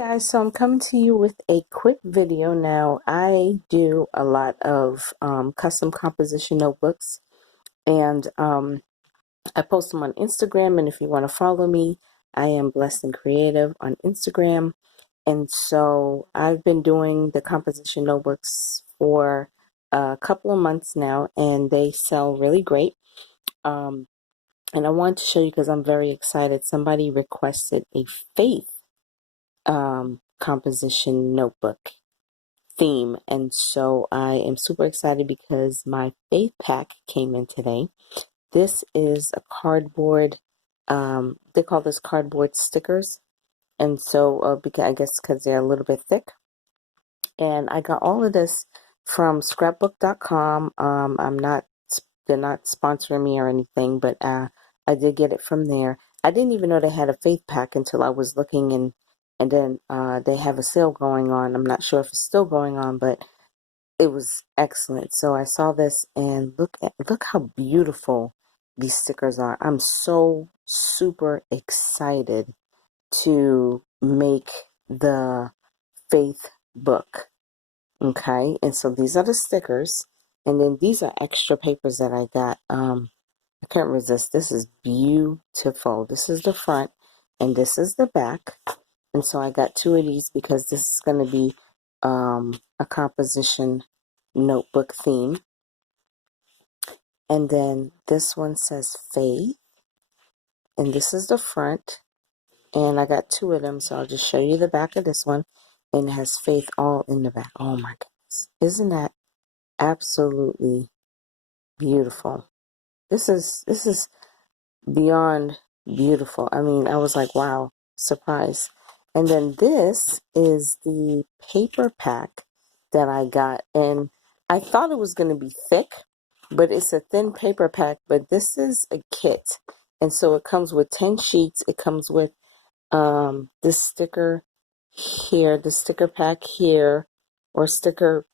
Guys, so I'm coming to you with a quick video now. I do a lot of custom composition notebooks, and I post them on Instagram. And if you want to follow me, I am Blessed and Creative on Instagram. And so I've been doing the composition notebooks for a couple of months now, and they sell really great. And I wanted to show you because I'm very excited. Somebody requested a faith composition notebook theme, and so I am super excited because my faith pack came in today. This is a cardboard, they call this cardboard stickers, and so because I guess because they're a little bit thick. And I got all of this from scrapbook.com. They're not sponsoring me or anything, but I did get it from there. I didn't even know they had a faith pack until I was looking, and then they have a sale going on. I'm not sure if it's still going on, but it was excellent. So I saw this and look how beautiful these stickers are. I'm so super excited to make the faith book. Okay, and so these are the stickers, and then these are extra papers that I got. I can't resist. This is beautiful. This is the front, and this is the back. And so I got two of these because this is going to be a composition notebook theme. And then this one says faith, and this is the front. And I got two of them, so I'll just show you the back of this one, and it has faith all in the back. Oh my goodness, isn't that absolutely beautiful? This is beyond beautiful. I mean, I was like, wow, surprise. And then this is the paper pack that I got, and I thought it was going to be thick, but it's a thin paper pack. But this is a kit, and so it comes with 10 sheets. It comes with this sticker here, the sticker pack here, or sticker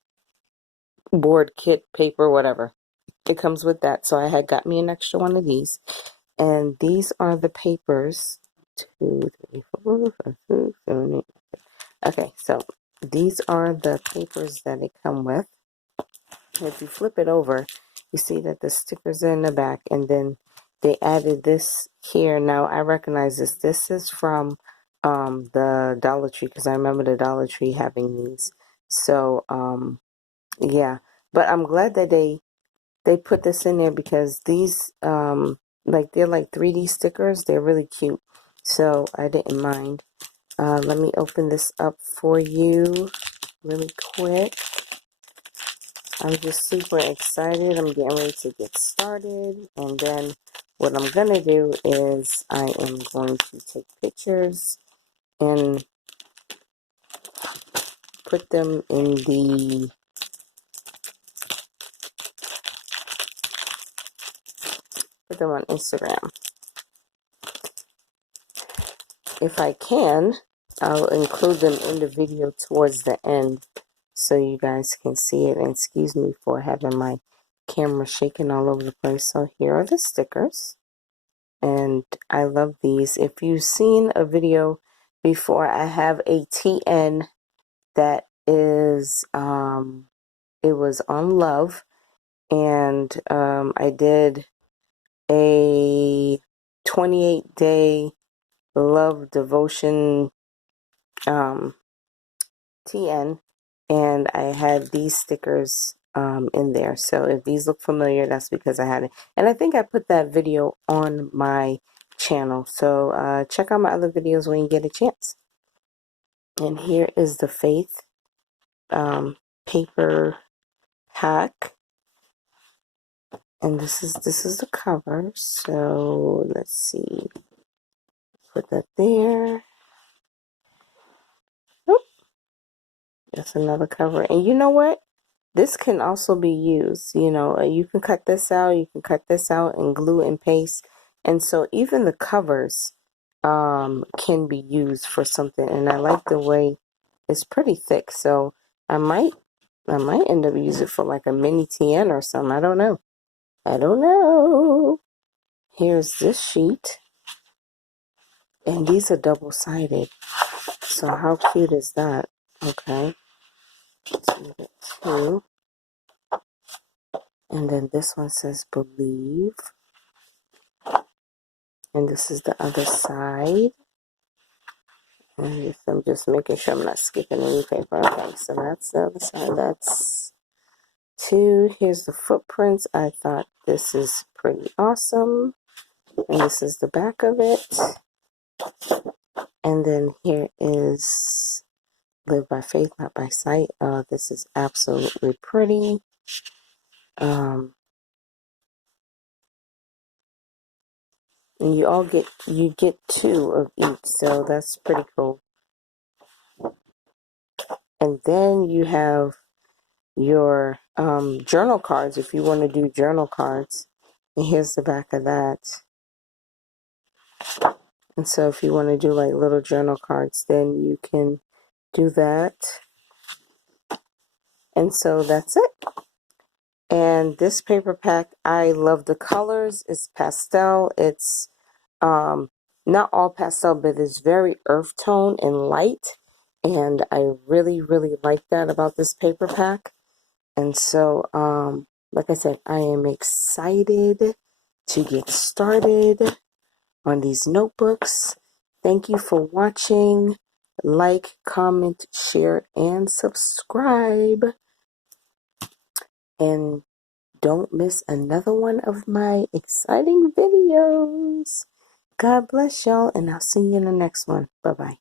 board kit paper, whatever. It comes with that. So I had got me an extra one of these. And these are the papers. 2, 3, 4, 5, 6, 7, 8. Okay, so these are the papers that they come with. If you flip it over, you see that the stickers are in the back, and then they added this here. Now I recognize this. This is from the Dollar Tree, because I remember the Dollar Tree having these. So yeah, but I'm glad that they put this in there because these they're like 3D stickers. They're really cute, so I didn't mind. Let me open this up for you really quick. I'm just super excited. I'm getting ready to get started, and then what I'm gonna do is I am going to take pictures and put them in put them on Instagram. If I can, I'll include them in the video towards the end so you guys can see it. And excuse me for having my camera shaking all over the place. So here are the stickers, and I love these. If you've seen a video before, I have a TN that is it was on love, and I did a 28-day love devotion TN, and I had these stickers in there. So if these look familiar, that's because I had it. And I think I put that video on my channel. So check out my other videos when you get a chance. And here is the Faith paper pack. And this is the cover. So let's see. Put that there. Oop, that's another cover. And you know what? This can also be used, you can cut this out, and glue and paste. And so even the covers can be used for something. And I like the way it's pretty thick. So I might end up using it for like a mini TN or something. I don't know. Here's this sheet. And these are double-sided. So how cute is that? Okay. So we get 2. And then this one says believe. And this is the other side. And I'm just making sure I'm not skipping any paper. Okay, so that's the other side. That's 2. Here's the footprints. I thought this is pretty awesome. And this is the back of it. And then here is live by faith, not by sight. This is absolutely pretty. And you get 2 of each, so that's pretty cool. And then you have your journal cards if you want to do journal cards. And here's the back of that. And so if you want to do like little journal cards, then you can do that. And so that's it. And this paper pack, I love the colors. It's pastel. It's not all pastel, but it's very earth tone and light. And I really, really like that about this paper pack. And so, like I said, I am excited to get started on these notebooks. Thank you for watching. Like, comment, share, and subscribe. And don't miss another one of my exciting videos. God bless y'all, and I'll see you in the next one. Bye-bye.